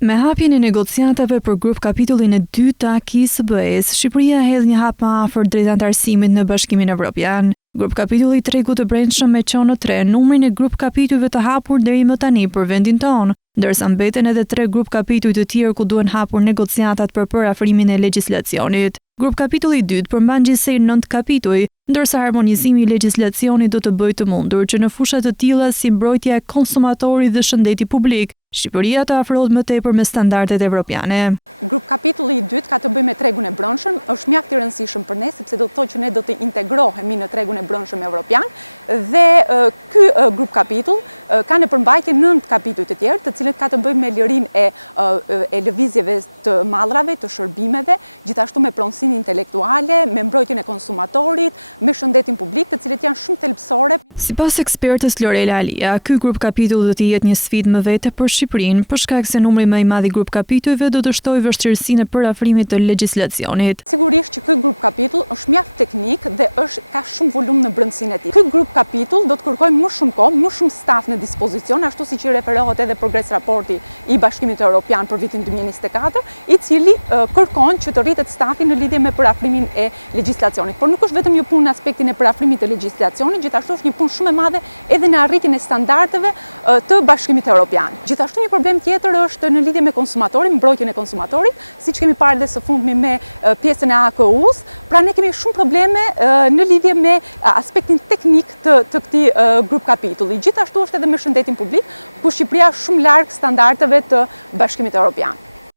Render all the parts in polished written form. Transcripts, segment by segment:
Me hapjen e negociatave për grup kapitullin e 2 të akisë së BE-s, Shqipëria hedh një hap më afër drejt anëtarësimit në Bashkimin Evropian. Grup kapitulli i tregut të brendshëm me qenë në 3 numrin e grup kapitujve të hapur deri më tani për vendin tonë, ndërsa mbeten edhe 3 grup kapituj të tjerë ku duhen hapur negociatat për afrimin e legjislacionit. Grup kapitulli i dytë përmban gjithsej 9 kapituj, ndërsa harmonizimi i legjislacionit do të bëjë të mundur që në fusha të tilla si mbrojtja e konsumatorit dhe shëndeti publik, Shqipëria të afrohet më tepër me standardet evropiane. Sipas ekspertës Lorela Alia, ky grup kapitull do të jetë një sfidë më vete për Shqipërinë, për shkak se numri më i madh i grup kapitujve do të shtojë vështirësinë e parafrimit të legjislacionit.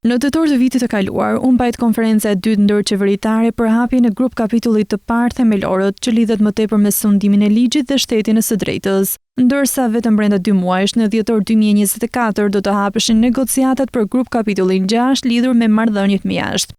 Në tetor të vitit të kaluar, u mbajt konferenca e dytë ndërqeveritare për hapjen e grup kapitullit të parë themelorët që lidhet më tepër me sundimin e ligjit dhe shtetin e së drejtës, ndërsa vetëm brenda 2 muajsh në dhjetor 2024 do të hapeshin negociatat për grup kapitullin 6 lidhur me marrëdhëniet me jashtë.